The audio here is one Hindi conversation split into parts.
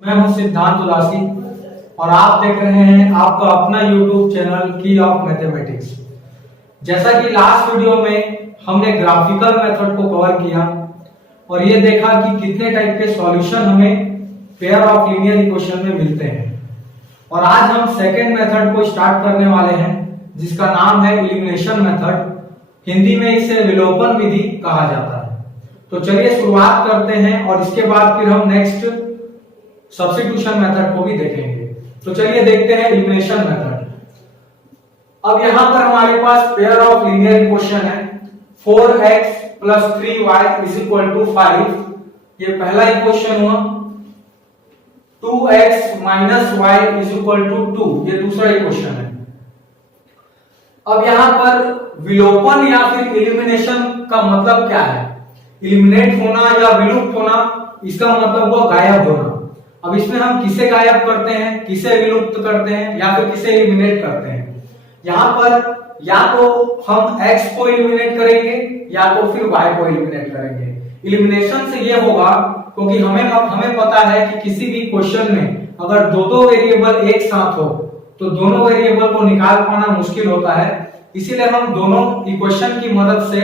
मैं हूं सिद्धांत उदासी और आप देख रहे हैं आपका अपना YouTube चैनल की ऑफ मैथमेटिक्स। जैसा कि लास्ट वीडियो में हमने ग्राफिकल मेथड को कवर किया और ये देखा कि कितने टाइप के सॉल्यूशन हमें पेयर ऑफ लीनियर इक्वेशन में मिलते हैं। और आज हम सेकेंड मेथड को स्टार्ट करने वाले हैं जिसका नाम है एलिमिनेशन मेथड। हिंदी में इसे विलोपन विधि कहा जाता है। तो चलिए शुरुआत करते हैं और इसके बाद फिर हम नेक्स्ट सब्स्टिट्यूशन मेथड को भी देखेंगे। तो चलिए देखते हैं एलिमिनेशन मेथड। अब यहां पर हमारे पास पेयर ऑफ लीनियर इक्वेशन है 4x + 3y = 5। ये पहला इक्वेशन हुआ। 2x - y = 2, ये दूसरा इक्वेशन है। अब यहां पर विलोपन या फिर एलिमिनेशन का मतलब क्या है? एलिमिनेट होना या विलुप्त होना, इसका मतलब हुआ गायब होना। अब इसमें हम किसे गायब करते हैं, किसे विलुप्त करते हैं या फिर किसे एलिमिनेट करते हैं। यहाँ पर या तो हम x को एलिमिनेट करेंगे या तो फिर y को एलिमिनेट करेंगे। एलिमिनेशन से ये होगा क्योंकि हमें पता है कि किसी भी क्वेश्चन में अगर दो वेरिएबल एक साथ हो तो दोनों वेरिएबल को निकाल पाना मुश्किल होता है। इसीलिए हम दोनों इक्वेशन की मदद से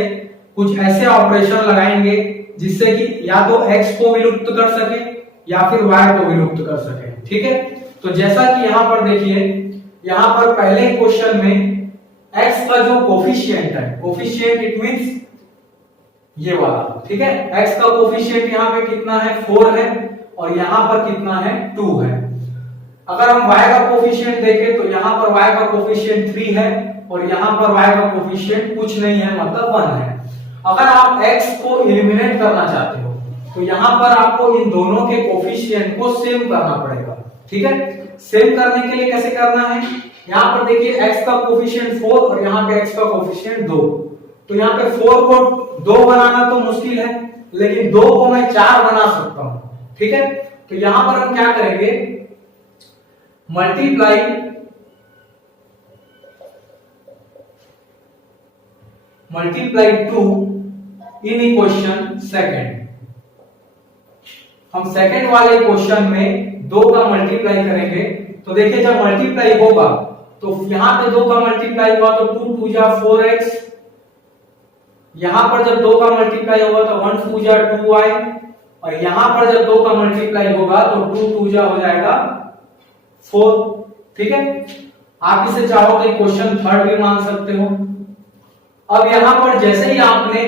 कुछ ऐसे ऑपरेशन लगाएंगे जिससे कि या तो x को विलुप्त कर सके या फिर y को विलुप्त कर सके। ठीक है, तो जैसा कि यहाँ पर देखिए, यहाँ पर पहले क्वेश्चन में x का जो कोफिशिएंट है, कोफिशिएंट इट मींस ये वाला, ठीक है। x का कोफिशिएंट यहाँ पे कितना है 4 है और यहाँ पर कितना है 2 है। अगर हम y का कोफिशिएंट देखें तो यहाँ पर y का कोफिशिएंट 3 है और यहाँ पर y का कोफिशिएंट कुछ नहीं है, मतलब 1 है। अगर आप x को एलिमिनेट करना चाहते हो तो यहाँ पर आपको इन दोनों के कोफिशिएंट को सेम करना पड़ेगा। ठीक है, सेम करने के लिए कैसे करना है? यहाँ पर देखिए x का कोफिशिएंट 4 और यहाँ पे x का कोफिशिएंट 2। तो यहाँ पे 4 को 2 बनाना तो मुश्किल है, लेकिन 2 को मैं 4 बना सकता हूं। ठीक है, तो यहाँ पर हम क्या करेंगे, मल्टीप्लाई 2 इन इक्वेशन सेकेंड। हम सेकेंड वाले क्वेश्चन में 2 का मल्टीप्लाई करेंगे। तो देखिए जब मल्टीप्लाई होगा तो यहां पे 2 का मल्टीप्लाई हुआ तो 2 2 जा 4x, यहां पर जब 2 का मल्टीप्लाई होगा तो 1 2 जा 2y और यहां पर जब 2 का मल्टीप्लाई होगा तो 2 2 जा हो जाएगा 4। ठीक है, आप इसे चाहो तो क्वेश्चन थर्ड भी मान सकते हो। अब यहां पर जैसे ही आपने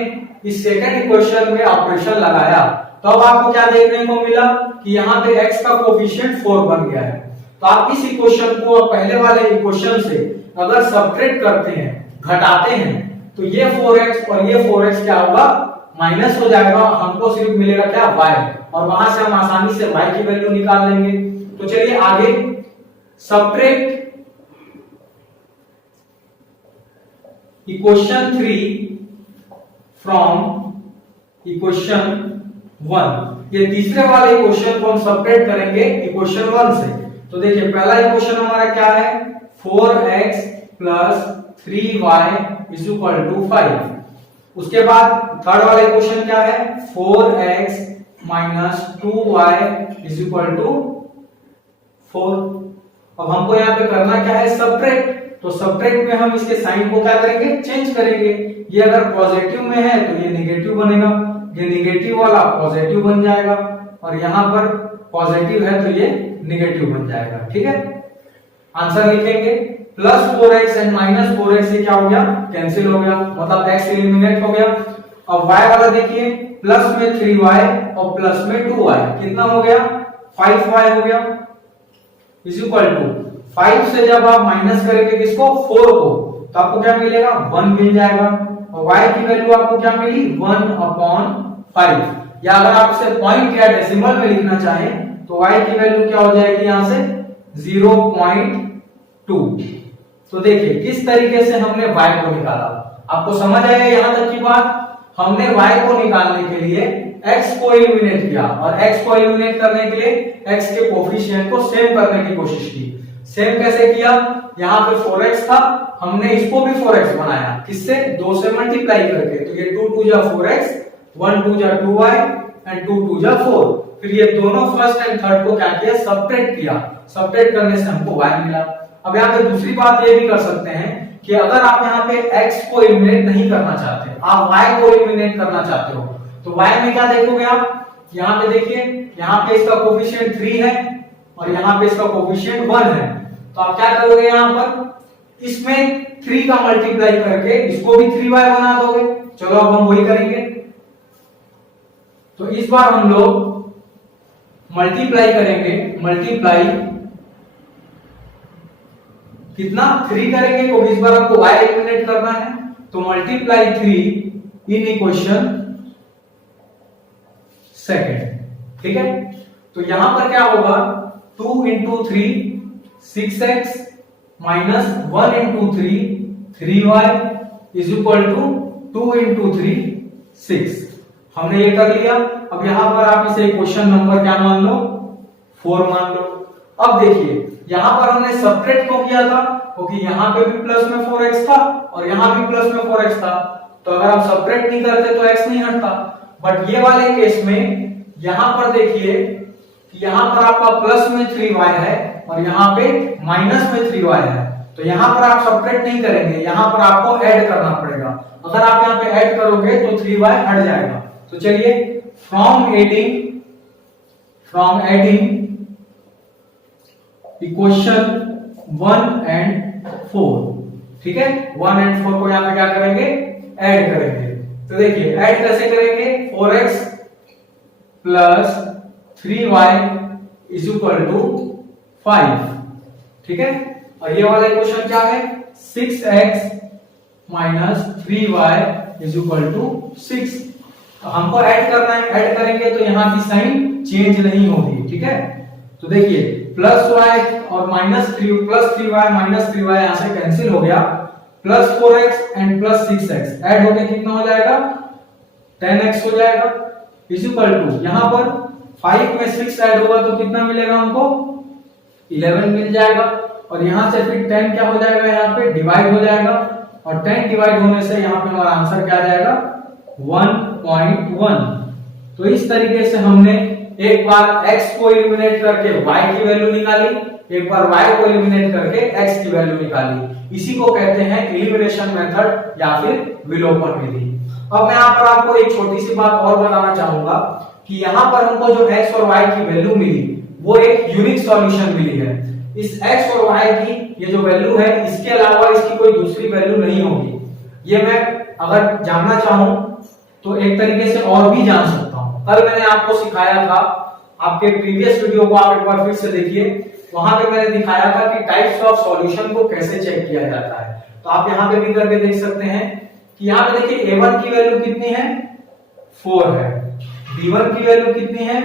इस सेकंड इक्वेशन में ऑपरेशन लगाया तो अब आपको क्या देखने को मिला कि यहाँ पे x का कोफिशिएंट 4 बन गया है। तो आप इस इक्वेशन को पहले वाले इक्वेशन से अगर सब्ट्रैक्ट करते हैं, घटाते हैं, तो ये 4x और ये 4x क्या होगा, माइनस हो जाएगा। हमको सिर्फ मिलेगा क्या, y, और वहां से हम आसानी से y की वैल्यू निकाल लेंगे। तो चलिए आगे, सब्ट्रैक्ट इक्वेशन 3 फ्रॉम इक्वेशन 1। ये तीसरे वाले इक्वेशन को हम सब्ट्रैक्ट करेंगे इक्वेशन 1 से। तो देखिए पहला इक्वेशन हमारा क्या है, 4x + 3y = 5। उसके बाद थर्ड वाला इक्वेशन क्या है, 4x - 2y = 4। अब हमको यहाँ पे करना क्या है, सब्ट्रैक्ट। तो सब्ट्रैक्ट में हम इसके साइन को क्या करेंगे, चेंज करेंगे। ये अगर पॉजिटिव में है तो ये नेगेटिव बनेगा, ये नेगेटिव वाला पॉजिटिव बन जाएगा और यहाँ पर पॉजिटिव है तो ये नेगेटिव बन जाएगा। ठीक है, आंसर लिखेंगे +4x एंड -4x से क्या हो गया, कैंसिल हो गया, मतलब x एलिमिनेट हो गया। अब y वाला देखिए, प्लस में 3y और प्लस में 2y कितना हो गया, 5y हो गया, = 5 से जब आप माइनस करेंगे किसको, 4 को, तो आपको क्या मिलेगा, 1 मिल जाएगा। और y की वैल्यू आपको क्या मिली, 1/5। या अगर आप इसे पॉइंट या डेसिमल में लिखना चाहें तो y की वैल्यू क्या हो जाएगी, यहां से 0.2। तो देखिए किस तरीके से हमने y को निकाला। आपको समझ आया यहां तक की बात। हमने y को निकालने के लिए x को एलिमिनेट किया और x को एलिमिनेट करने के लिए x के कोफिशिएंट को सेम करने की कोशिश की। सेम कैसे किया, यहाँ पे 4x था, हमने इसको भी 4x बनाया, किससे, 2 से मल्टीप्लाई करके। तो ये 2 2 जा 4x, 1 2 जा 2y एंड 2 2 जा 4। फिर ये दोनों फर्स्ट एंड थर्ड को क्या किया, सब्ट्रैक्ट किया। सब्ट्रैक्ट करने से हमको y मिला। अब यहाँ पे दूसरी बात ये भी कर सकते हैं कि अगर आप यहाँ पे x को एलिमिनेट नहीं करना चाहते, आप y को एलिमिनेट करना चाहते हो, तो y में क्या देखोगे आप, यहाँ पे देखिए, यहाँ पे इसका कोफिशिएंट 3 है और यहाँ पे इसका कोफिशिएंट 1 है। तो आप क्या करोगे, यहाँ पर इसमें 3 का मल्टीप्लाई करके इसको भी 3y बना दोगे। चलो अब हम वही करेंगे। तो इस बार हम लोग मल्टीप्लाई करेंगे, मल्टीप्लाई कितना, 3 करेंगे, क्योंकि इस बार हमको y एलिमिनेट करना है। तो मल्टीप्लाई 3 इन इक्वेशन सेकेंड, ठीक है। तो यहां पर क्या होगा, 2 into 3 6x minus 1 into 3 3y is equal to 2 into 3 6। हमने ये कर लिया। अब यहां पर आप इसे क्वेश्चन नंबर क्या मान लो, 4 मान लो। अब देखिए यहां पर हमने सब्ट्रैक्ट क्यों किया था, क्योंकि यहां पे भी प्लस में 4x था और यहां भी प्लस में 4x था। तो अगर आप सब्ट्रैक्ट नहीं करते तो x नहीं हटता। बट ये वाले केस में यहां पर देखिए कि यहां पर आपका प्लस में 3y है और यहां पे माइनस में 3y है। तो यहां पर आप सब्ट्रैक्ट नहीं करेंगे, यहां पर आपको ऐड करना पड़ेगा। अगर आप यहां पे ऐड करोगे तो 3y हट जाएगा। तो चलिए फ्रॉम एडिंग इक्वेशन 1 एंड 4, ठीक है, 1 एंड 4 को यहां पे क्या करेंगे, ऐड करेंगे। तो देखिए ऐड कैसे करेंगे, 4x plus 3y is equal to 5, ठीक है। और ये वाला इक्वेशन क्या है, 6x minus 3y is equal to 6। तो हमको ऐड करना है, ऐड करेंगे तो यहाँ की साइन चेंज नहीं होगी, ठीक है। तो देखिए प्लस y और minus 3 plus 3y minus 3y यहां से कैंसिल हो गया, plus 4x and plus 6x add होके कितना हो जाएगा, 10x हो जाएगा इज इक्वल टू, यहां पर 5 में 6 ऐड होगा तो कितना मिलेगा हमको, 11 मिल जाएगा। और यहां से फिर 10 क्या हो जाएगा, यहाँ पे डिवाइड हो जाएगा और 10 डिवाइड होने से यहाँ पे हमारा आंसर क्या आ जाएगा, 1.1। तो इस तरीके से हमने एक बार x को एलिमिनेट करके y की वैल्यू निकाली, एक बार y को एलिमिनेट करके x की वैल्यू निकाली। इसी को कहते हैं एलिमिनेशन मेथड या फिर विलोपन विधि। अब मैं यहाँ पर आपको एक छोटी सी बात और बताना चाहूंगा कि यहाँ पर हमको जो x और y की वैल्यू मिली वो एक यूनिक सॉल्यूशन मिली है। इस x और y की ये जो वैल्यू है, इसके अलावा इसकी कोई दूसरी वैल्यू नहीं होगी। ये मैं अगर जानना चाहूं तो एक तरीके से और भी जान सकता हूं। कल मैंने आपको सिखाया था, आपके प्रीवियस वीडियो को आप एक बार फिर से देखिए, वहां पे मैंने दिखाया था कि टाइप्स ऑफ सॉल्यूशन को कैसे चेक किया जाता है। तो आप यहाँ पे भी करके देख सकते हैं कि यहाँ पे देखिए a1 की वैल्यू कितनी है, 4 है, b1 की वैल्यू कितनी है,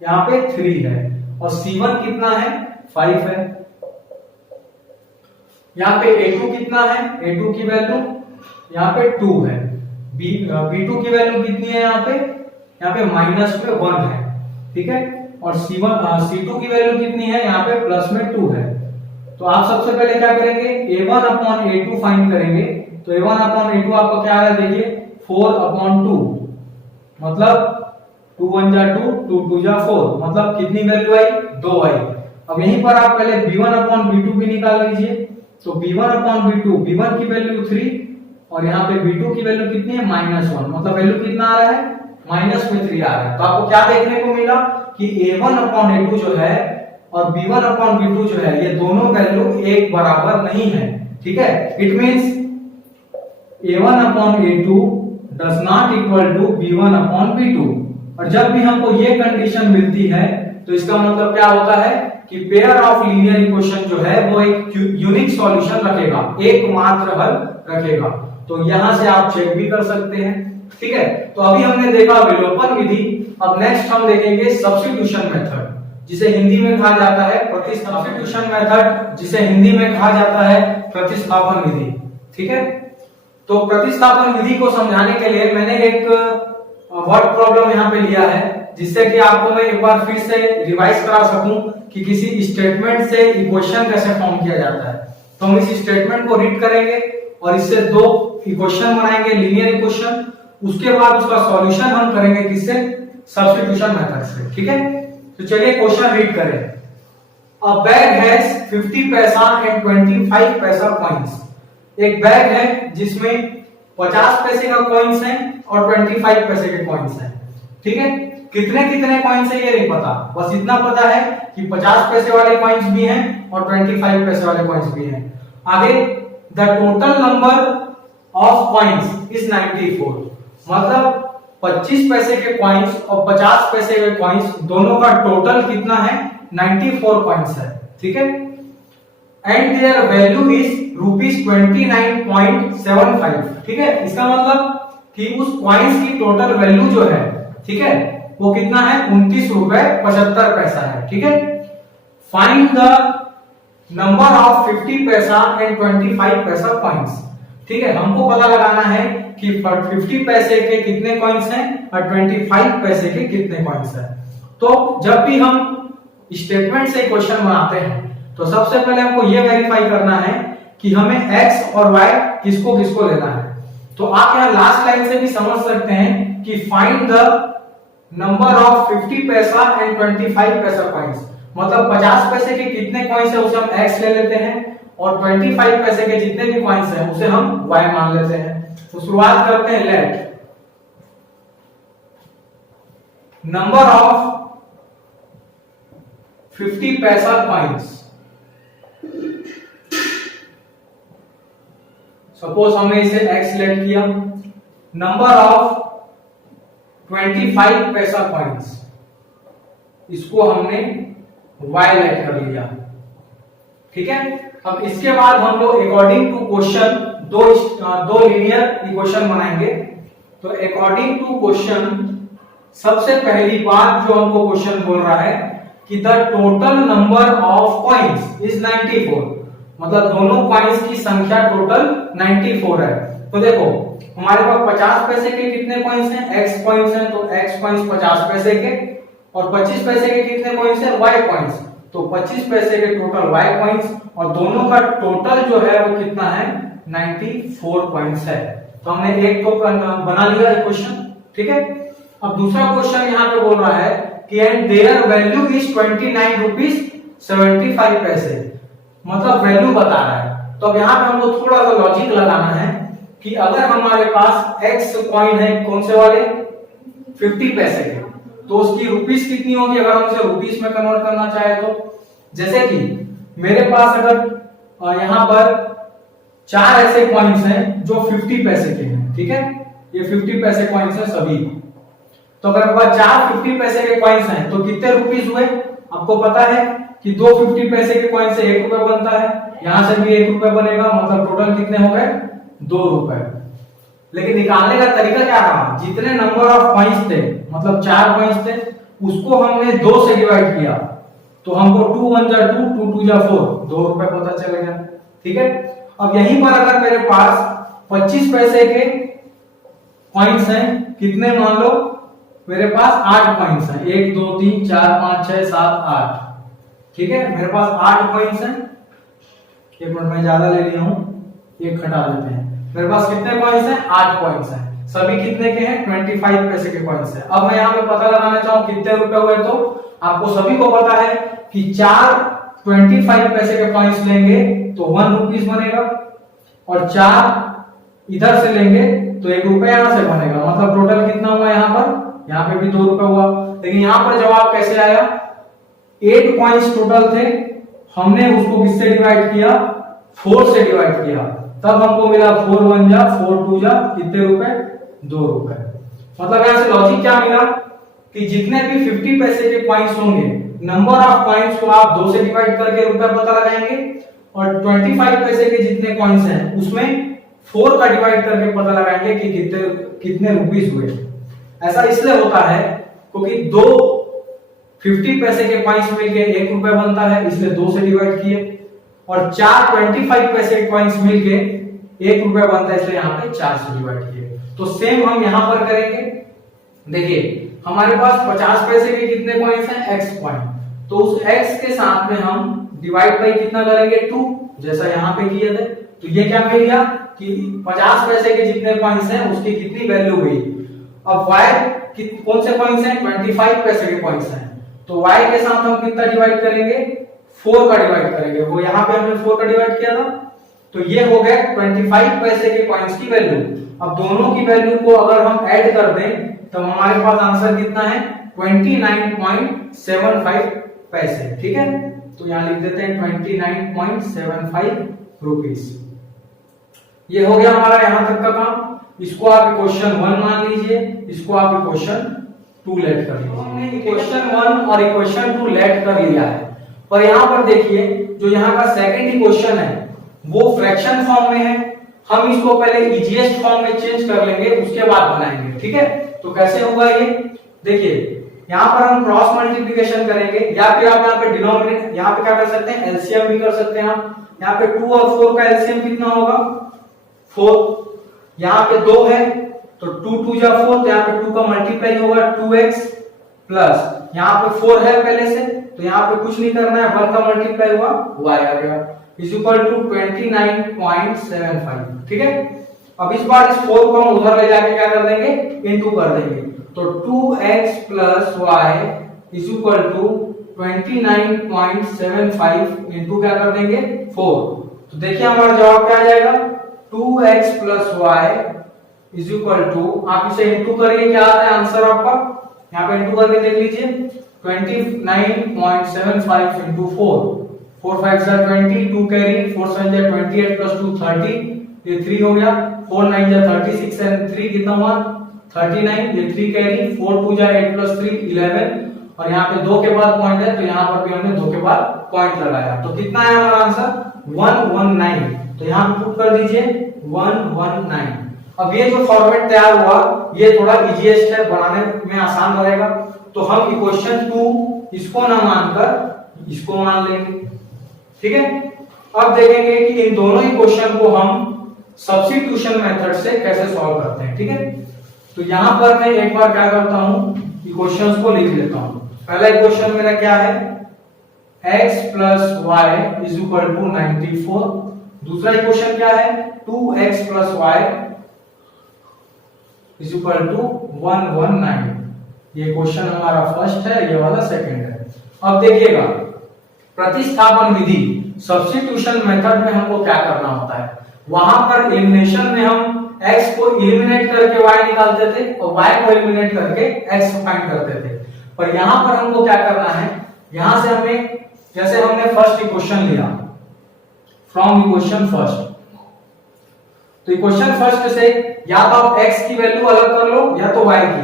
यहाँ पे 3 है और c1 कितना है, 5 है। यहाँ पे a2 कितना है, a2 की वैल्यू यहाँ पे 2 है, b2 की वैल्यू कितनी है, यहाँ पे माइनस में 1 है, ठीक है। और c2 की वैल्यू कितनी है, यहाँ पे प्लस में 2 है। तो आप सबसे पहले क्या करेंगे, a1 अपॉन a2 फाइंड करेंगे। तो a1 अपॉन a2 आपका क्या आ रहा है, देखिए 4 अपॉन 2, मतलब 2 1 जा 2, 2 2 जा 4, मतलब कितनी वैल्यू आई, 2 आई। अब यहीं पर आप पहले b1 अपॉन b2 भी निकाल लीजिए। तो b1 अपॉन b2, b1 की वैल्यू 3 और यहाँ पे b2 की वैल्यू कितनी है, -1, मतलब वैल्यू कितना आ रहा है, -3 आ रहा है। तो आपको क्या देखने को मिला कि a1 अपॉन a2 जो है और b1 अपॉन b2 जो है, ये दोनों वैल्यू एक बराबर नहीं है, ठीक है। It means a1 upon a2 does not equal to b1 upon b2। और जब भी हमको ये कंडीशन मिलती है तो इसका मतलब क्या होता है कि पेयर ऑफ लीनियर इक्वेशन जो है वो एक यूनिक सॉल्यूशन रखेगा, एकमात्र हल रखेगा। तो यहां से आप चेक भी कर सकते हैं, ठीक है। तो अभी हमने देखा विलोपन विधि। अब नेक्स्ट हम देखेंगे सब्स्टिट्यूशन मेथड, जिसे हिंदी में कहा जाता है सब्स्टिट्यूशन मेथड, जिसे हिंदी में कहा जाता है प्रतिस्थापन विधि, ठीक है। तो प्रतिस्थापन विधि को समझाने के लिए मैंने एक वर्ड प्रॉब्लम यहाँ पे लिया है, जिससे कि आपको मैं एक बार फिर से रिवाइज करा सकूं कि किसी स्टेटमेंट से इक्वेशन कैसे फॉर्म किया जाता है। तो हम इस स्टेटमेंट को रीड करेंगे और इससे 2 इक्वेशन बनाएंगे, लीनियर इक्वेशन। उसके बाद उसका सॉल्यूशन हम करेंगे किससे, सब्स्टिट्यूशन मेथड से। ठीक है, तो चलिए क्वेश्चन रीड करें। अ बैग हैज 50 पैसा एंड 25 पैसा कॉइंस। एक बैग है जिसमें 50 पैसे का कॉइंस है और 25 पैसे के कॉइंस है। ठीक है, कितने कितने कॉइंस है ये नहीं पता, बस इतना पता है कि 50 पैसे वाले कॉइंस भी हैं और 25 पैसे वाले कॉइंस भी हैं। आगे the total number of coins is 94, मतलब 25 पैसे के कॉइंस और 50 पैसे के कॉइंस दोनों का टोटल कितना है, 94 कॉइंस है। ठीक है, एंड देयर वैल्यू इज ₹29.75। ठीक है, इसका मतलब कि उस कॉइंस की टोटल वैल्यू जो है, ठीक है, वो कितना है, ₹29.75 है। ठीक है, फाइंड द नंबर ऑफ 50 पैसा एंड 25 पैसा कॉइंस। ठीक है, हमको पता लगाना है कि 50 पैसे के कितने कॉइंस हैं और 25 पैसे के कितने कॉइंस हैं। तो जब भी हम स्टेटमेंट से क्वेश्चन बनाते हैं तो सबसे पहले हमको ये वेरीफाई करना है कि हमें x और y किसको किसको लेना है। तो आप यहाँ लास्ट लाइन से भी समझ सकते हैं कि फाइंड द नंबर ऑफ 50 पैसा एंड 25 पैसा कॉइंस, मतलब 50 पैसे के कितने कॉइंस है उसे हम x ले लेते हैं और 25 पैसे के जितने भी कॉइंस है उसे हम y मान लेते हैं। तो शुरुआत करते हैं, लेट नंबर ऑफ 50 पैसा कॉइंस। सपोज हमने इसे x लेट किया, नंबर ऑफ 25 पैसा कॉइंस इसको हमने y लेट कर लिया। ठीक है, अब इसके बाद हम लोग अकॉर्डिंग टू क्वेश्चन दो लीनियर इक्वेशन बनाएंगे। तो अकॉर्डिंग टू क्वेश्चन सबसे पहली बात जो हमको क्वेश्चन बोल रहा है कि the total number of coins is 94, मतलब दोनों कॉइंस की संख्या टोटल 94 है। तो देखो हमारे पास 50 पैसे के कितने कॉइंस हैं, x कॉइंस हैं, तो x कॉइंस 50 पैसे के, और 25 पैसे के कितने कॉइंस हैं, y कॉइंस, तो 25 पैसे के टोटल y कॉइंस, और दोनों का टोटल जो है वो कितना है, 94 कॉइंस है। तो हमने एक तो बना लिया क्वेश्चन। ठीक है, अब दूसरा क्वेश्चन यहाँ पे बोल रहा है कि एंड देयर वैल्यू इज 29.75 पैसे, मतलब वैल्यू बता रहा है। तो अब यहाँ पे हमको थोड़ा सा लॉजिक लगाना है कि अगर हमारे पास x कॉइन है, कौन से वाले, 50 पैसे के, तो उसकी रुपीस कितनी होगी अगर हम उसे रुपीस में कन्वर्ट करना चाहे तो। जैसे कि मेरे पास अगर यहाँ पर 4 ऐसे कॉइन्स हैं जो 50 पैसे के हैं। ठीक है, ये 50 पैसे कॉइन्स हैं सभी। तो अगर आपके पास 4 50 पैसे के कॉइन्स हैं तो कितने रुपीस हुए, आपको पता है कि 2 50 पैसे के कॉइन से 1 रुपए बनता है, यहां से भी 1 रुपए बनेगा, मतलब टोटल कितने हो गए, 2 रुपए। लेकिन निकालने का तरीका क्या रहा, जितने नंबर ऑफ कॉइन्स थे, मतलब 4 कॉइन्स थे, उसको हमने 2 से डिवाइड किया, तो हमको 2 1 जा 2, 2 2 जा 4, 2 रुपए पता चल गया। ठीक है, अब यहीं पर अगर मेरे पास 25 पैसे के कॉइन्स हैं, कितने मान लो मेरे पास 8 कॉइन्स हैं, 1 2 3 4 5 6 7 8। ठीक है, मेरे पास 8 कॉइन्स हैं, एक मिनट में ज्यादा ले लिया हूं, एक हटा देते हैं। मेरे पास कितने कॉइन्स हैं, 8 कॉइन्स हैं, सभी कितने के हैं, 25 पैसे के कॉइन्स हैं। अब मैं यहाँ पे पता लगाना चाहूँ कितने रुपए हुए, तो आपको सभी को पता है कि 4 25 पैसे के कॉइन्स लेंगे तो 1 रुपीस बनेगा, और 4 इधर से लेंगे तो 1 रुपए यहां से बनेगा, मतलब टोटल कितना हुआ यहाँ पर, यहाँ पे भी 2 रुपए हुआ। लेकिन यहाँ पर जवाब कैसे आया, 8 कॉइन्स टोटल थे, हमने उसको किससे डिवाइड किया, 4 से डिवाइड किया, तब हमको मिला 4 1 जा 4 2 जा कितने रुपए, 2 रुपए। मतलब यहां से लॉजिक क्या मिला कि जितने भी 50 पैसे के कॉइन्स होंगे, नंबर ऑफ कॉइन्स को आप 2 से डिवाइड करके रुपए पता लगाएंगे, और 25 पैसे के जितने कॉइन्स हैं उसमें 4 का डिवाइड करके पता लगाएंगे कि कितने रुपीस हुए। ऐसा इसलिए होता है क्योंकि 2 50 पैसे के कॉइन्स मिलके 1 रुपए बनता है, इसलिए 2 से डिवाइड किए, और 4 25 पैसे के कॉइन्स मिलके 1 रुपए बनता है, इसलिए यहाँ पे 4 से डिवाइड किए। तो सेम हम यहाँ पर करेंगे। देखिए हमारे पास 50 पैसे के कितने कॉइन्स हैं, x कॉइन, तो उस x के साथ में हम डिवाइड बाई कितना करेंगे, 2, जैसा यहाँ पे किए थे। तो ये क्या मिल गया कि 50 पैसे के जितने कॉइन्स हैं उसकी कितनी वैल्यू हुई। अब y कि कौन से कॉइन्स हैं, 25 पैसे के कॉइन्स हैं। तो y के साथ हम कितना डिवाइड करेंगे, 4 का डिवाइड करेंगे। वो यहाँ पे हमने 4 का डिवाइड किया था, तो ये हो गया 25 पैसे के कॉइन्स की वैल्यू। अब दोनों की वैल्यू को अगर हम ऐड कर दें तो हमारे पास आंसर कितना है, 29.75 पैसे। ठीक है, तो यहाँ लिख देते हैं 29.75 रुपीस। ये हो गया हमारा यहाँ तक का काम। इसको आप इक्वेशन 1 मान लीजिए, इसको आप इक्वेशन 2 लेट कर लीजिए। हमने इक्वेशन 1 और इक्वेशन 2 लेट कर लिया है, पर यहाँ पर देखिए जो यहाँ का सेकंड इक्वेशन है वो फ्रैक्शन फॉर्म में है। हम इसको पहले इजीएस्ट फॉर्म में चेंज कर लेंगे, उसके बाद बनाएंगे। ठीक है, तो कैसे होगा ये, देखिए यहाँ पर हम क्रॉस मल्टीप्लिकेशन करेंगे, या फिर आप यहाँ पे डिनोमिनेटर, यहाँ पे क्या कर सकते हैं, एलसीएम भी कर सकते हैं आप। यहाँ पे 2 और 4 का एलसीएम कितना होगा, 4। यहाँ पे 2 है तो 2 2 जा 4, तो यहाँ पे 2 का मल्टीप्लाई होगा 2x प्लस यहाँ पे 4 है पहले से, तो यहाँ पे कुछ नहीं करना है, 1 का मल्टीप्लाई हुआ y आ गया, इज इक्वल टू 29.75। ठीक है, अब इस बार इस 4 को हम उधर ले जाके क्या कर देंगे, इनटू कर देंगे। तो 2x plus y is equal to 29.75 into क्या कर देंगे 4। तो देखिए हमारा जवाब क्या आ जाएगा, 2x plus y is equal to, आप इसे इंटू करिए, क्या आता है आंसर आपका, यहाँ पे इंटू करके देख लीजिए, 29.75 इंटू 4, 4 5 जा 20, 2 कैरी, 4 7 जा 28 प्लस 2 30, ये 3 हो गया, 4 9 जा 36 एंड 3 कितना हुआ 39, ये 3 कैरी, 4 2 जा 8 प्लस 3 11, और यहाँ पे 2 के बाद पॉइंट है तो यहाँ पर भी हमने 2 के बाद पॉइंट लगाया। तो कितना है हमारा आंसर 119, तो यहाँ पे पुट कर दीजिए 119। अब ये जो फॉर्मेट तैयार हुआ ये थोड़ा इजीएस्ट है, बनाने में आसान रहेगा, तो हम इक्वेशन 2 इसको ना मानकर इसको मान लेंगे। ठीक है, अब देखेंगे कि इन दोनों इक्वेशन को हम सब्स्टिट्यूशन मेथड से कैसे सॉल्व करते हैं। ठीक है, तो यहां पर मैं एक बार क्या करता हूं, इक्वेशंस को लिख लेता हूं। पहला इक्वेशन मेरा क्या है, x plus Y is equal to 94। दूसरा इक्वेशन क्या है, 2x plus Y is equal to 119। ये क्वेश्चन हमारा फर्स्ट है, ये वाला सेकंड है। अब देखिएगा प्रतिस्थापन विधि, सब्स्टिट्यूशन मेथड में हमको क्या करना होता है, वहां पर एलिमिनेशन में हम x को एलिमिनेट करके y निकालते थे और y को एलिमिनेट करके x फाइंड करते थे। पर यहां पर हमको क्या करना है, यहां से हमें, जैसे हमने फर्स्ट इक्वेशन लिया फ्रॉम इक्वेशन फर्स्ट, तो इक्वेशन फर्स्ट से या तो आप x की वैल्यू अलग कर लो या तो y की।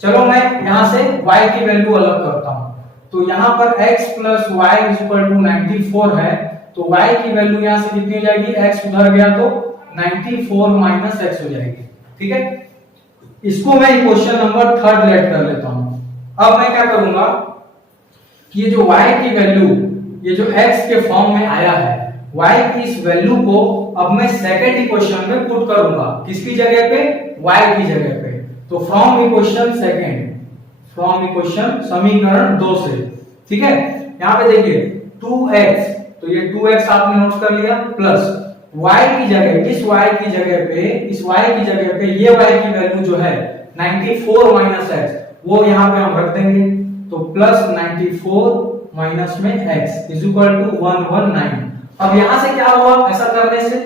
चलो मैं यहां से y की वैल्यू अलग करता हूं, तो यहां पर x plus Y is equal to 94 है, तो y की वैल्यू यहां से कितनी हो जाएगी, x उधर गया तो 94 माइनस x हो जाएगी। ठीक है, इसको मैं इक्वेशन नंबर 3 लेट कर लेता हूं। अब मैं क्या करूंगा कि ये जो y की वैल्यू, ये जो x के फॉर्म में आया है, y की इस वैल्यू को अब मैं सेकंड इक्वेशन में पुट करूंगा, किसकी जगह पे, y की जगह पे। तो from equation second, from equation समीकरण 2 से। ठीक है, यहां पे देखिए 2x, तो ये 2x आपने नोट कर लिया, प्लस y की जगह, इस y की जगह पे, इस y की जगह पे ये y की वैल्यू जो है 94 माइनस x, वो यहां पे हम रख देंगे, तो प्लस 94 माइनस में x इज इक्वल टू 119। अब यहां से क्या हुआ, ऐसा करने से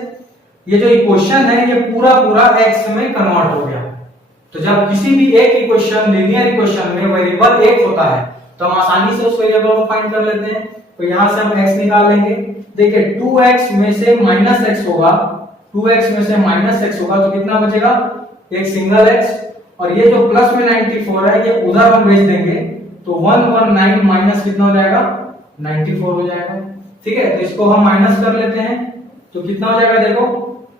ये जो इक्वेशन है ये पूरा पूरा x में कन्वर्ट हो गया। तो जब किसी भी एक इक्वेशन, लीनियर इक्वेशन में वेरिएबल एक होता है तो हम आसानी से उस वेरिएबल को फाइंड कर लेते हैं। तो यहां से हम x निकाल लेंगे, देखिए 2x में से माइनस x होगा, 2x में से माइनस x होगा तो कितना बचेगा, एक सिंगल x, और ये जो प्लस में 94 है ये उधर हम भेज देंगे, तो 119 माइनस कितना हो जाएगा, 94 हो जाएगा। ठीक है, तो इसको हम माइनस कर लेते हैं, तो कितना हो जाएगा, देखो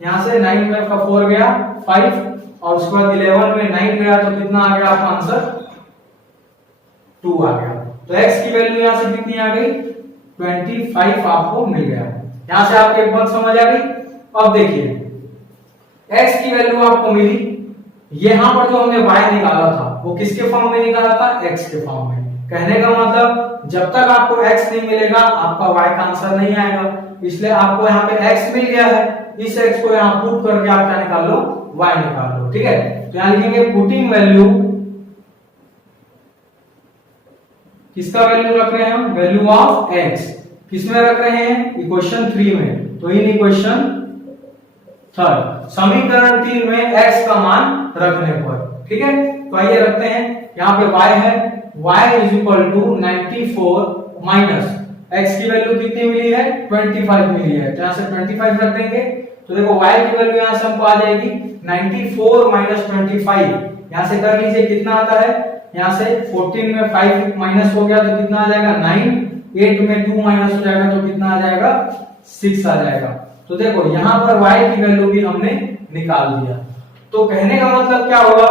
यहां से 9 में 4 गया 5, और उसके बाद 11 में 9 गया तो कितना आ गया आपका आंसर 2 आ गया। तो x की वैल्यू यहां से कितनी आ गई, 25 आपको मिल गया। यहां से आपको एक बात समझ आ गई। अब देखिए x की वैल्यू आपको मिली, यहां पर जो हमने y निकाला था वो किसके फॉर्म में निकाला था, x के फॉर्म में। कहने का मतलब जब तक आपको x नहीं मिलेगा आपका y का आंसर नहीं आएगा, इसलिए आपको यहाँ पे x मिल गया है, इस x को यहाँ पुट करके आप क्या निकाल लो, y निकाल लो। ठीक है, तो यहाँ लिखेंगे पुटिंग वैल्यू किसका वैल्यू रख रहे हैं हम? वैल्यू ऑफ x किसमें रख रहे हैं? इक्वेशन 3 में। तो इन इक्वेशन 3 समीकरण 3 में x का मान रखने पर, ठीक है। तो आइए रखते हैं, यहाँ पे y है, y is equal to 94 minus x की वैल्यू कितनी मिली है? 25 मिली है, तो यहाँ से 25 रख देंगे। तो देखो y की वैल्यू यहाँ से हमको आ जाएगी 94 माइनस 25। यहाँ से कर लीजिए कितना आता है, यहाँ से 14 में 5 माइनस हो गया तो कितना आ जाएगा 9, 8 में 2 माइनस हो जाएगा तो कितना आ जाएगा 6 आ जाएगा। तो देखो यहाँ पर y की वैल्यू भी हमने निकाल दिया। तो कहने का मतलब क्या हुआ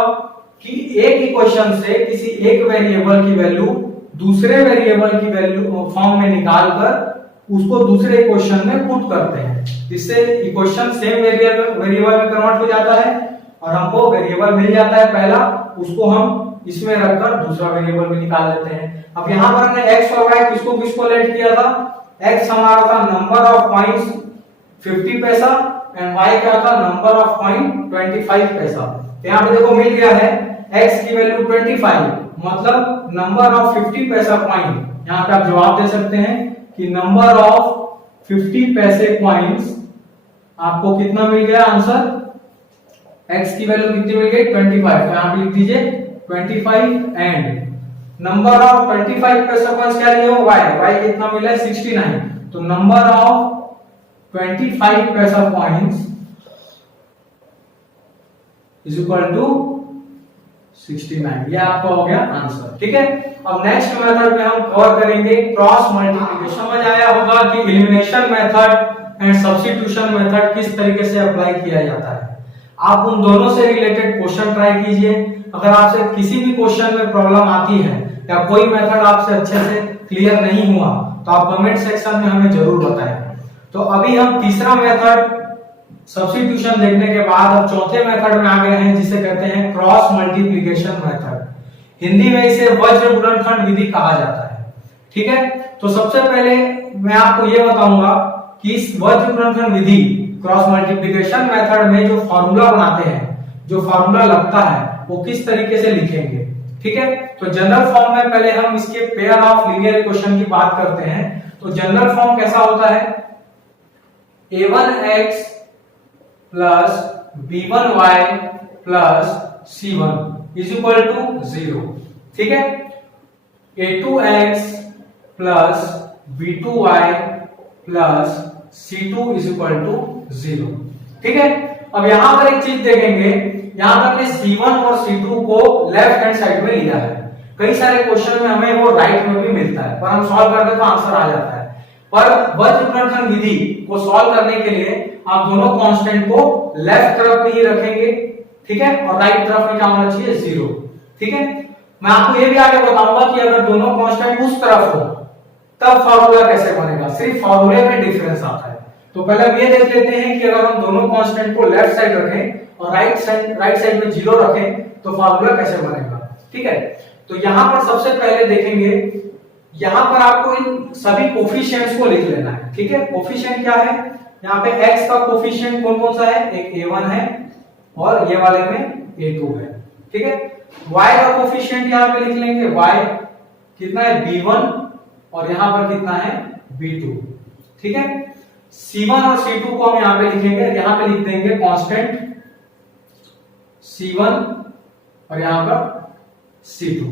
कि एक इक्वेशन से किसी एक वेरिएबल की वैल्यू दूसरे वेरिएबल की वैल्यू फॉर्म में निकालकर उसको दूसरे इक्वेशन में पुट करते हैं, जिससे इक्वेशन सेम वेरिएबल में कन्वर्ट हो जाता है और हमको वेरिएबल मिल जाता है पहला, उसको हम इसमें रखकर दूसरा वेरिएबल भी निकाल लेते हैं। अब यहाँ पर हमने x और y किसको किसको लेट किया था? x हमारा था नंबर ऑफ पॉइंट्स 50 पैसा एंड y क्या था? नंबर ऑफ पॉइंट 25 पैसा। तो यहाँ पे देखो मिल गया है x की वैल्यू 25 मतलब नंबर ऑफ 50 पैसा पॉइंट। यहाँ पे आप जवाब दे सकते हैं कि नंबर ऑफ 50 पैसे पॉइंट्स आपको कितना मिल गया आंसर? x की वैल्यू कितनी मिल गई? 25। तो यहाँ पे लिख दीजिए 25 एंड नंबर ऑफ 25 पैसा पॉइंट्स क्या लिए हो? y कितना मिला है? 69। तो नंबर ऑफ 25 पैसा पॉइंट्स इज इक्वल टू 69। ये आपका हो गया आंसर, ठीक है। अब नेक्स्ट मेथड में हम कवर करेंगे क्रॉस मल्टीप्लिकेशन। समझ आया होगा कि elimination method and substitution method किस तरीके से अप्लाई किया जाता है। आप उन दोनों से रिलेटेड क्वेश्चन ट्राई कीजिए। अगर आपसे किसी भी क्वेश्चन में प्रॉब्लम आती है या कोई मेथड आपसे अच्छे से क्लियर नहीं हुआ तो आप कमेंट सेक्शन में हमें जरूर बताएं। तो अभी हम तीसरा मेथड सब्स्टिट्यूशन देखने के बाद अब चौथे मेथड में आ गए हैं, जिसे कहते हैं क्रॉस मल्टीप्लिकेशन मेथड। हिंदी में इसे वज्र गुणनखंड विधि कहा जाता है, ठीक है। तो सबसे पहले मैं आपको यह बताऊंगा कि इस वज्र गुणनखंड विधि क्रॉस मल्टीप्लिकेशन मेथड में जो फॉर्मूला बनाते हैं, जो फॉर्मूला लगता है वो किस तरीके से लिखेंगे, ठीक है। तो जनरल फॉर्म में पहले हम इसके पेयर ऑफ लीनियर इक्वेशन की बात करते हैं। तो जनरल फॉर्म कैसा होता है? a1x plus b1y plus c1 is equal to 0, ठीक है। a2x plus b2y plus c2 is equal to 0, ठीक है। अब यहां पर एक चीज देखेंगे, यहां पर हमने c1 और c2 को लेफ्ट हैंड साइड में लिया है। कई सारे क्वेश्चन में हमें वो राइट में भी मिलता है, पर हम सॉल्व करते तो आंसर आ जाता है। पर वज्र गुणनखंड विधि को सॉल्व करने के लिए आप दोनों कांस्टेंट को लेफ्ट तरफ में ही रखेंगे, ठीक है, और राइट तरफ में क्या होना चाहिए? 0, ठीक है। मैं आपको ये भी आगे बताऊंगा कि अगर दोनों कांस्टेंट उस तरफ हो तब फॉर्मूला कैसे बनेगा। सिर्फ फॉर्मूले में डिफरेंस आता है। तो पहले हम ये देख लेते हैं कि अगर हम दोनों कांस्टेंट को लेफ्ट साइड रखें और राइट साइड में 0 रखें तो फॉर्मूला कैसे बनेगा, ठीक है। तो यहां पर सबसे पहले देखेंगे, यहां पर आपको इन सभी कोफिशिएंट्स को लिख लेना है, ठीक है। कोफिशिएंट क्या है? यहाँ पे x का कोफिशिएंट कौन कौन सा है? एक a1 है और ये वाले में a2 है, ठीक है। y का कोफिशिएंट यहाँ पे लिख लेंगे, y कितना है? b1 और यहाँ पर कितना है? b2, ठीक है। c1 और c2 को हम यहाँ पे लिखेंगे, यहाँ पे लिख देंगे कांस्टेंट c1 और यहाँ पर c2,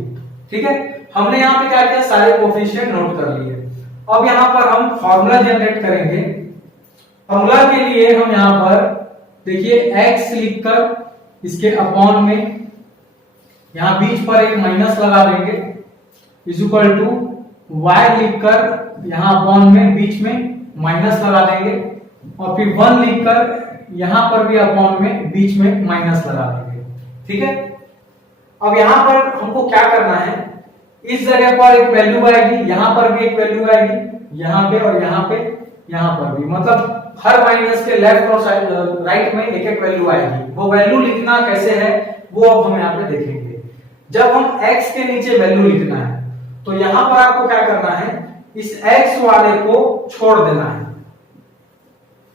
ठीक है। हमने यहाँ पे क्या किया? सारे कोफिशिएंट नोट कर लिए। अब यहाँ पर हम फॉर्मूला जनरेट करेंगे। फॉर्मूला के लिए हम यहाँ पर देखिए x लिखकर इसके अपॉन में यहाँ बीच पर एक माइनस लगा देंगे, इज इक्वल टू y लिखकर यहाँ अपॉन में बीच में माइनस लगा देंगे और फिर 1 लिखकर यहाँ पर भी अपॉन में बीच में माइनस लगा देंगे, ठीक है। अब यहाँ पर हमको क्या करना है? इस जगह पर एक वैल्यू आएगी, यहाँ पर भी एक वैल्यू आएगी, यहाँ पे और यहाँ पे, यहाँ पर भी, मतलब हर माइनस के लेफ्ट और राइट में एक एक वैल्यू आएगी। वो वैल्यू लिखना कैसे है वो अब हम यहाँ पे देखेंगे। जब हम x के नीचे वैल्यू लिखना है तो यहाँ पर आपको क्या करना है? इस x वाले को छोड़ देना है।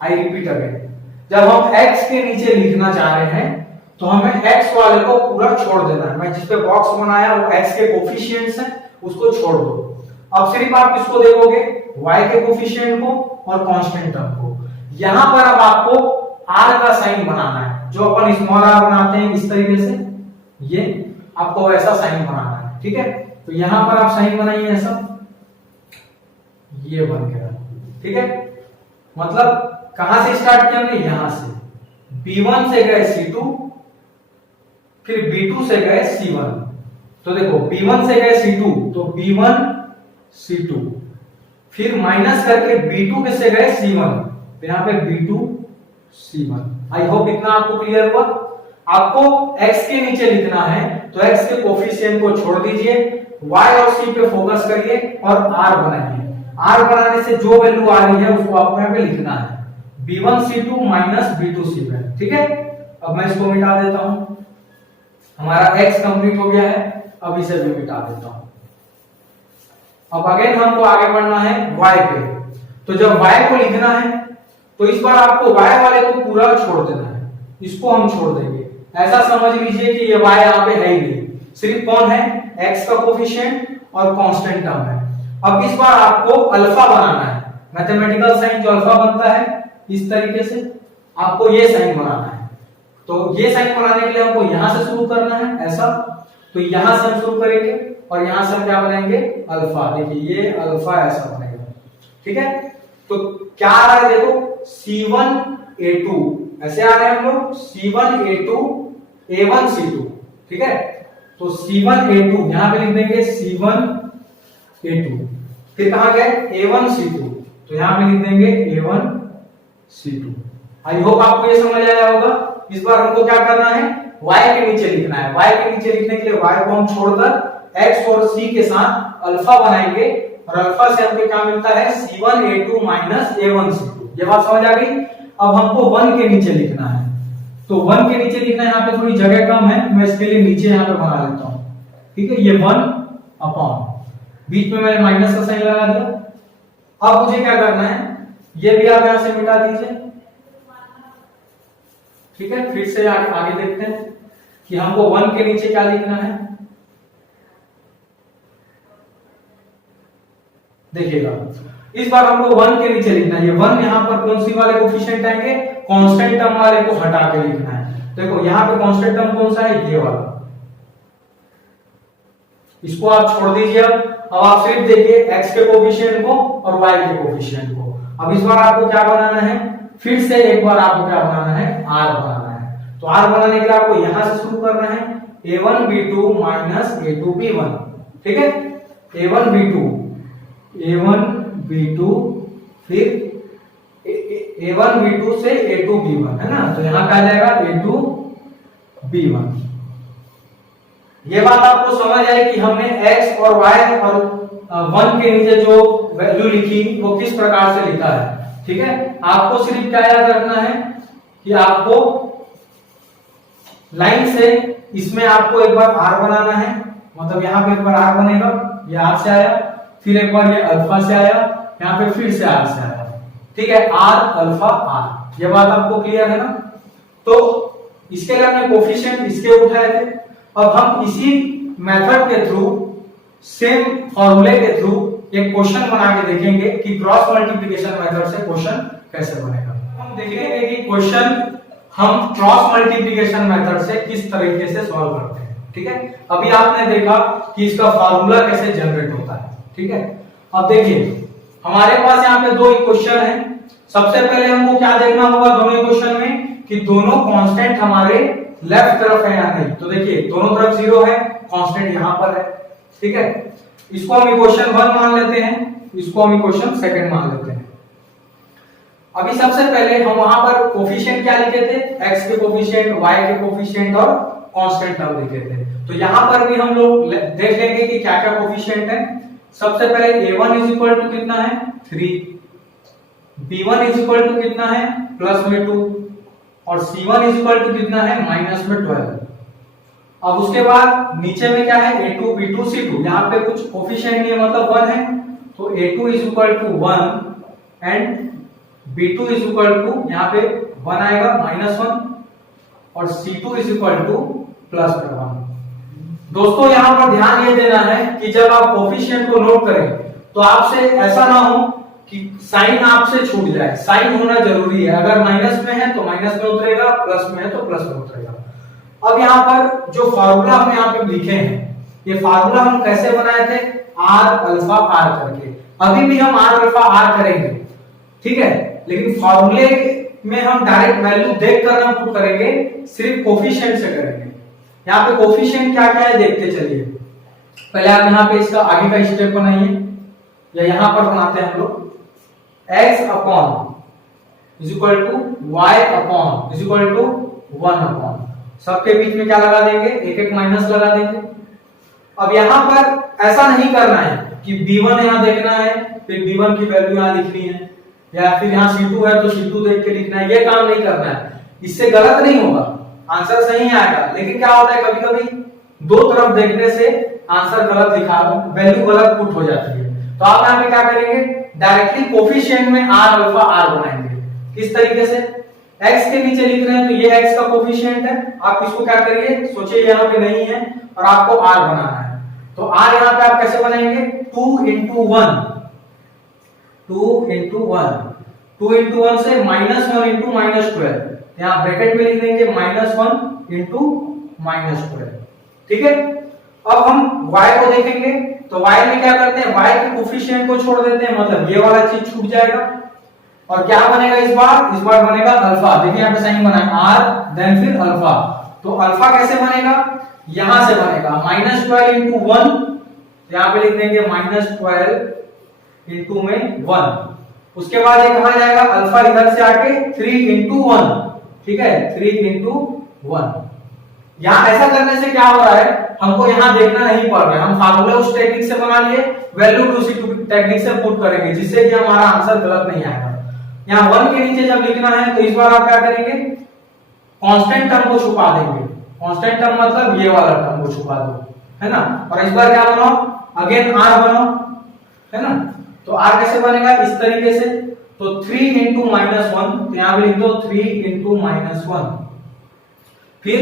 आई रिपीट अगेन, जब हम x के नीचे लिखना चाह रहे हैं तो हमें x वाले को पूरा छोड़ देना है। मैं जिस पे बॉक्स बनाया वो x के कोफिशिएंट्स हैं, उसको छोड़ दो। अब सिर्फ आप किसको देखोगे, y के कोफिशिएंट को और कांस्टेंट टर्म को। यहां पर अब आपको r का साइन बनाना है, जो अपन स्मॉल r बनाते हैं इस तरीके से, ये आपको ऐसा साइन बनाना है, ठीक है। तो यहां पर आप साइन बनाइए ऐसा, ये बन गया, ठीक है। मतलब कहां से स्टार्ट किया हमने, यहां से B1 से गए C2, फिर B2 से गए C1। तो देखो B1 से गए C2, तो B1 C2, फिर माइनस करके B2 से गए C1, तो यहां पे B2 C1। आई होप इतना आपको क्लियर हुआ। आपको x के नीचे लिखना है तो x के कोफिशिएंट को छोड़ दीजिए, y और c पे फोकस करिए और r बनाइए। r बनाने से जो वैल्यू आ रही है उसको आपको यहां पे लिखना है, B1 C2 minus B2 C1, ठीक है। अब मैं इसको मिटा देता हूं, हमारा x कंप्लीट हो गया है, अब इसे भी मिटा देता हूं। अब अगेन हमको आगे बढ़ना है y पे, तो जब y को लिखना है तो इस बार आपको y वाले को पूरा छोड़ देना है, इसको हम छोड़ देंगे। ऐसा समझ लीजिए कि ये y यहाँ पे है ही नहीं, सिर्फ कौन है, x का कोफिशिएंट और कांस्टेंट टर्म है। अब इस बार आपको अल्फा बनाना है, मैथमेटिकल साइन जो अल्फा बनता है इस तरीके से आपको ये साइन बनाना है। तो ये साइन बनाने के लिए हमको यहां से शुरू करना है ऐसा, तो यहां से हम शुरू करेंगे और यहां से हम क्या बनाएंगे, अल्फा। देखिए ये अल्फा ऐसा बनेगा, ठीक है। तो क्या आ रहा है देखो, C1A2 ऐसे आ रहे हैं हम लोग, C1A2 A1 C2, ठीक है। तो C1A2 यहां पे लिख देंगे C1A2, फिर कहां गए A1 C2, तो यहां पे लिख देंगे A1 C2। आई होप आपको ये समझ आया होगा। इस बार हमको क्या करना है, y के नीचे लिखना है। y के नीचे लिखने के लिए y को हम छोड़कर x और c के साथ अल्फा बनाएंगे और अल्फा से हमको क्या मिलता है, C1A2 माइनस A1 C2। ये बात समझ आ गई। अब हमको 1 के नीचे लिखना है, तो 1 के नीचे लिखना है, यहाँ पे थोड़ी जगह कम है, मैं इसके लिए नीचे यहाँ पे बना लेता हूँ, ठीक है। ये 1 अपॉन, बीच में मैंने माइनस का साइन लगा दिया। अब मुझे क्या करना है, ये भी आप यहां से मिटा दीजिए, ठीक है। फिर से आगे देखते हैं कि हमको 1 के नीचे क्या लिखना है। देखिएगा इस बार हमको 1 के नीचे लिखना है, ये 1 यहां पर कौन सी वाले कोफिशिएंट आएंगे, कांस्टेंट टर्म वाले को हटा के लिखना है। देखो यहां पे कांस्टेंट टर्म कौन सा है, ये वाला, इसको आप छोड़ दीजिए। अब आप सिर्फ देखिए x के कोफिशिएंट को और y के कोफिशिएंट को। अब इस बार आपको क्या बनाना है, फिर से एक बार आपको क्या बनाना है, r बनाना है। तो r बनाने के लिए आपको यहां से शुरू करना है, A1 B2 minus A2 B1, ठीक है। A1 B2 फिर A1 B2 से A2 B1 है ना, तो यहां क्या जाएगा A2 B1। ये बात आपको समझ आई कि हमने x और y और 1 के नीचे जो वैल्यू लिखी वो किस प्रकार से लिखा है, ठीक है। आपको सिर्फ क्या याद रखना है कि आपको लाइन से इसमें आपको एक बार r बनाना है, मतलब यहाँ पे एक बार r बनेगा, ये r से आया, फिर एक बार ये अल्फा से आया, यहाँ पे फिर से r से आया, ठीक है। r अल्फा r, ये बात आपको क्लियर है ना। तो इसके लिए हमने कोफिशिएंट इसके उठाए थे। अब हम इसी मेथड के थ्रू, सेम फॉर्मूले के थ्रू एक क्वेश्चन बना के देखेंगे कि क्रॉस मल्टीप्लिकेशन मेथड से क्वेश्चन कैसे बनेगा। हम देखेंगे कि क्वेश्चन हम क्रॉस मल्टीप्लिकेशन मेथड से किस तरीके से सॉल्व करते हैं, ठीक है। अभी आपने देखा कि इसका फार्मूला कैसे जनरेट होता है, ठीक है। अब देखिए हमारे पास यहाँ पे दो इक्वेशन है। सबसे पहले हमको क्या देखना होगा दोनों इक्वेशन में, कि दोनों कांस्टेंट हमारे लेफ्ट तरफ है या नहीं। तो देखिए दोनों तरफ 0 है, कांस्टेंट यहां पर है, ठीक है। इसको हम इक्वेशन 1 मान लेते हैं, इसको हम इक्वेशन 2 मान लेते हैं। अभी सबसे पहले हम वहां पर कोफिशिएंट क्या लिखे थे, x के कोफिशिएंट, y के कोफिशिएंट और कांस्टेंट टर्म लिखे थे। तो यहां पर भी हम लोग देख लेंगे कि क्या क्या कोफिशिएंट है। सबसे पहले a1 इज इक्वल टू कितना है, 3, b1 इज इक्वल टू कितना है, प्लस में 2, और c1 इज इक्वल टू कितना है, माइनस में 12। अब उसके बाद नीचे में क्या है, a2 b2 c2, यहाँ पे कुछ कोफिशिएंट नहीं है, मतलब 1 है, तो a2 is equal to 1 and b2 is equal to, यहाँ पे 1 आएगा -1, और c2 is equal two plus में 1। दोस्तों यहाँ पर ध्यान ये देना है कि जब आप कोफिशिएंट को नोट करें तो आपसे ऐसा ना हो कि साइन आपसे छूट जाए, साइन होना जरूरी है। अगर माइनस में है तो माइनस में उतरेगा, प्लस में है तो प्लस में उतरेगा। अब यहाँ पर जो फार्मूला हमने यहाँ पे लिखे हैं, ये फार्मूला हम कैसे बनाए थे, आर अल्फा आर करके। अभी भी हम आर अल्फा आर करेंगे, ठीक है, लेकिन फार्मूले में हम डायरेक्ट वैल्यू देख कर ना पुट करेंगे, सिर्फ कोफिशिएंट से करेंगे। यहाँ पे कोफिशिएंट क्या क्या है देखते चलिए। पहले आप यहाँ पे इसका आगे का स्टेप बनाइए, या यहाँ पर बनाते हैं हम लोग, x upon is equal to y upon is equal to 1 upon, सबके बीच में क्या लगा देंगे, एक एक माइनस लगा देंगे। अब यहाँ पर ऐसा नहीं करना है कि b1 यहाँ देखना है फिर b1 की वैल्यू यहाँ लिखनी है, या फिर यहाँ c2 है तो c2 देख के लिखना है, ये काम नहीं करना है। इससे गलत नहीं होगा, आंसर सही आएगा, लेकिन क्या होता है कभी कभी दो तरफ देखने से आंसर गलत लिखा, वैल्यू गलत पुट हो जाती है। तो आप यहाँ पे क्या करेंगे, डायरेक्टली कोफिशिएंट में आर अल्फा आर बनाएंगे। किस तरीके से, x के नीचे लिख रहे हैं तो ये x का कोफिशिएंट है, आप इसको क्या करिए, सोचिए यहाँ पे नहीं है और आपको r बनाना है, तो r यहाँ पे आप कैसे बनाएंगे, 2 into 1, 2 into 1, 2 into 1 से -1 into -12, यहाँ ब्रैकेट में लिख देंगे -1 into -12, ठीक है। अब हम y को देखेंगे तो y में क्या करते हैं, y के कोफिशिएंट को छोड़ देते हैं, मतलब ये वाला चीज छूट जाएगा, और क्या बनेगा इस बार बनेगा अल्फा। देखिए यहाँ पे साइन बना है r देन फिर अल्फा, तो अल्फा कैसे बनेगा, यहां से बनेगा -12 into 1, यहाँ पे लिख देंगे -12 into में 1, उसके बाद ये कहां जाएगा, अल्फा इधर से आके 3 into 1, ठीक है, 3 into 1। यहाँ ऐसा करने से क्या हो रहा है, हमको यहाँ देखना नहीं पड़ रहा है, हम फार्मूला उस टेक्निक से बना लिए, वैल्यू उसी टेक्निक से पुट करेंगे, जिससे कि हमारा आंसर गलत नहीं आएगा। यहाँ 1 के नीचे जब लिखना है तो इस बार आप क्या करेंगे, कांस्टेंट टर्म को छुपा देंगे। कांस्टेंट टर्म मतलब ये वाला टर्म को छुपा दो, है ना, और इस बार क्या बनाओ, अगेन r बनाओ, है ना। तो r कैसे बनेगा, इस तरीके से, तो 3 into -1, तो यहाँ पे लिख दो 3 into -1, फिर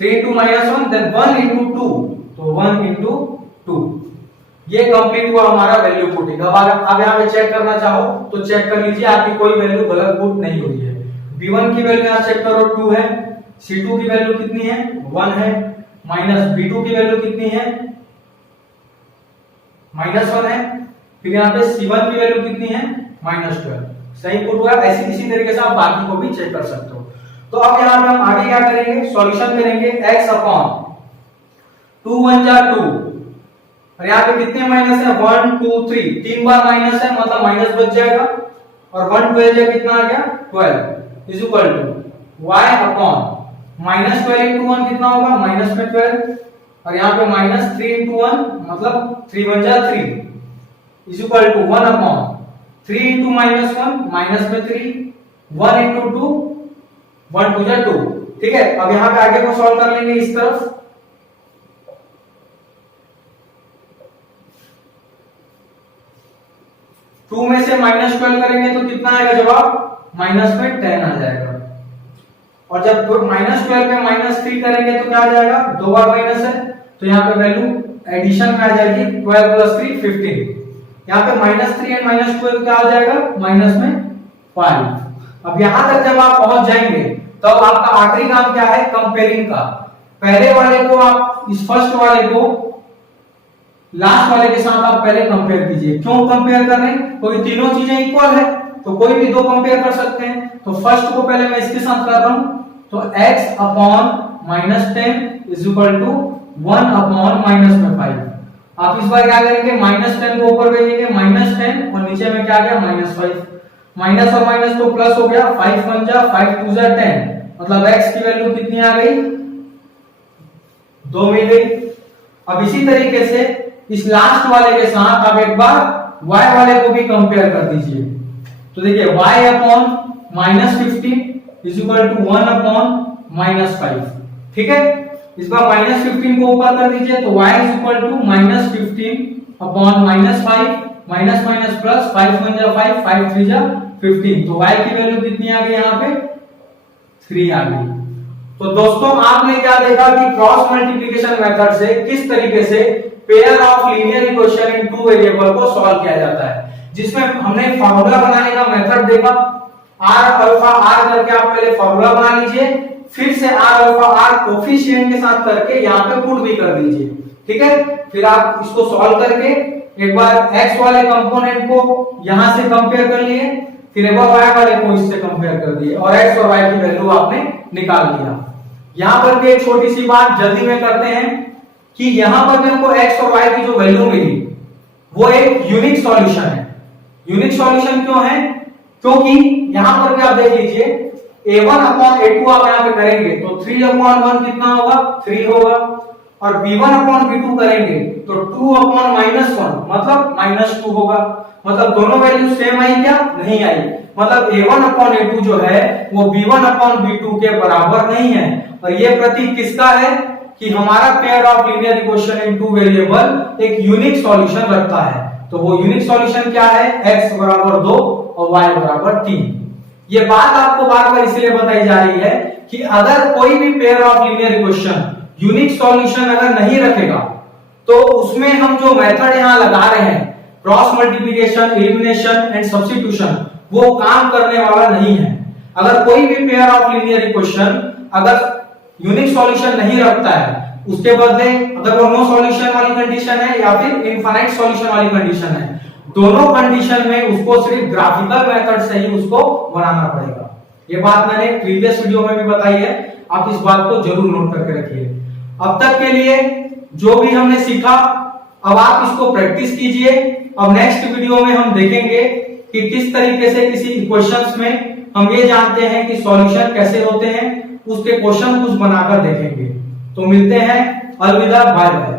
3 into -1, then 1 into 2, तो 1 into 2, ये कंप्लीट हुआ हमारा वैल्यू पुटिंग। अब यहाँ पे चेक करना चाहो तो चेक कर लीजिए, आपकी कोई वैल्यू गलत पुट नहीं हुई है। b1 की वैल्यू यहाँ चेक करो 2 है, c2 की वैल्यू कितनी है, 1 है, माइनस b2 की वैल्यू कितनी है, -1 है, फिर यहाँ पे c1 की वैल्यू कितनी है, -12, सही पुट हुआ। ऐसी इसी तरीके से आप बाकी को भी चेक कर सकते हो। तो अब यहाँ पे हम आगे क्या करेंगे, सॉल्यूशन करेंगे, x अपॉन 2 1 जा 2, और यहाँ पे कितने माइनस है, 1 2 3, 3 बार माइनस है, मतलब माइनस बच जाएगा, और 1 12 जा कितना आ गया, 12 is equal to y upon -12 into 1 कितना होगा, माइनस में 12, और यहाँ पे -3 into 1 मतलब 3 1 जा 3 is equal to 1 upon 3 into -1 minus में 3, 1 into 2, 1 2 जा 2, ठीक है। अब यहाँ पे आगे को सॉल्व कर लेंगे इस तरफ, टू में से -12 करेंगे तो कितना आएगा जवाब, -10 आ जाएगा, और जब -12 पे -3 करेंगे तो क्या आ जाएगा, 2 बार माइनस है, तो यहाँ पे वैल्यू एडिशन में आ जाएगी, 12 + 3 15, यहाँ पे -3 एंड -12 क्या आ जाएगा, -5। अब यहां तक जब आप पहुंच जाएंगे तब आपका आखिरी काम क्या है, कंपेयरिंग का। पहले वाले को आप, इस फर्स्ट वाले को लास्ट वाले के साथ आप पहले कंपेयर कीजिए। क्यों कंपेयर कर रहे हैं, कोई तीनों चीजें इक्वल है तो कोई भी दो कंपेयर कर सकते हैं। तो फर्स्ट को पहले मैं इसके साथ कर रहा हूं, तो x upon -10 is equal to 1 upon -5। आप इस बार क्या करेंगे, -10 को ऊपर भेजेंगे, -10, और नीचे में क्या आ गया, -5, माइनस और माइनस तो प्लस हो गया, 5 1 जा 5 2 जा 10, मतलब x की वैल्यू कितनी आ गई, 2 मिल गई। अब इसी तरीके से इस लास्ट वाले के साथ आप एक बार y वाले को भी कंपेयर कर दीजिए। तो देखिए y upon -15 is equal to 1 upon -5, ठीक है। इस बार -15 को ऊपर कर दीजिए, तो y is equal to -15 upon -5, minus minus plus, 5 1 जा 5, 5 3 जा 15, तो y की वैल्यू कितनी आ गई, यहाँ पे 3 आ गई। तो दोस्तों आपने क्या देखा कि क्रॉस मल्टीप्लिकेशन मेथड से किस तरीके से pair of linear equation in two variable को सॉल्व किया जाता है, जिसमें हमने फार्मूला बनाने का मेथड देखा। आर अल्फा आर करके आप पहले फार्मूला बना लीजिए, फिर से आर अल्फा आर कोफिशिएंट के साथ करके यहाँ पे पुट भी कर दीजिए, ठीक है। फिर आप इसको सॉल्व करके एक बार x वाले कंपोनेंट को यहां से कंपेयर कर लिए, फिर एक बार y वाले को इससे कंपेयर कर दिए और x और y की वैल्यू आपने निकाल लिया। यहां पर भी एक छोटी सी बात जल्दी में करते हैं कि यहां पर भी हमको x और y की जो वैल्यू मिली वो एक यूनिक सॉल्यूशन है। यूनिक सॉल्यूशन क्यों है? क्योंकि यहां पर भी आप देख लीजिए a1 अपॉन a2 आप यहां पे करेंगे तो 3 अपॉन 1 कितना होगा? 3 होगा, और b1 अपॉन b2 करेंगे तो 2 अपॉन -1 मतलब -2 होगा। मतलब दोनों वैल्यू सेम आई क्या? नहीं आई। मतलब a1 अपॉन a2 जो है वो b1 अपॉन b2 के बराबर नहीं है। और ये प्रतीक किसका है? कि हमारा pair of linear equation in two variable एक यूनिक सॉल्यूशन रखता है। तो वो यूनिक सॉल्यूशन क्या है? x बराबर 2 और y बराबर 3। ये बात आपको बार बार इसलिए बताई जा रही है कि अगर कोई भी pair of linear equation unique solution अगर नहीं रखेगा तो उसमें हम जो मेथड यहां लगा रहे हैं cross multiplication, elimination and substitution, वो काम करने वाला नहीं है। अगर कोई भी पेयर ऑफ लीनियर इक्वेशन अगर यूनिक सॉल्यूशन नहीं रखता है, उसके बदले अगर वो नो सॉल्यूशन वाली कंडीशन है या फिर इनफाइनाइट सॉल्यूशन वाली कंडीशन है, दोनों कंडीशन में उसको सिर्फ ग्राफिकल मेथड से ही उसको बनाना पड़ेगा। ये बात मैंने प्रीवियस वीडियो में भी बताई है, आप इस बात को जरूर नोट करके रखिए। अब तक के लिए जो भी हमने सीखा अब आप इसको प्रैक्टिस कीजिए। अब नेक्स्ट वीडियो में हम देखेंगे कि किस तरीके से किसी इक्वेशंस में हम ये जानते हैं कि सॉल्यूशन कैसे होते हैं, उसके क्वेश्चन कुछ बनाकर देखेंगे। तो मिलते हैं, अलविदा, बाय बाय।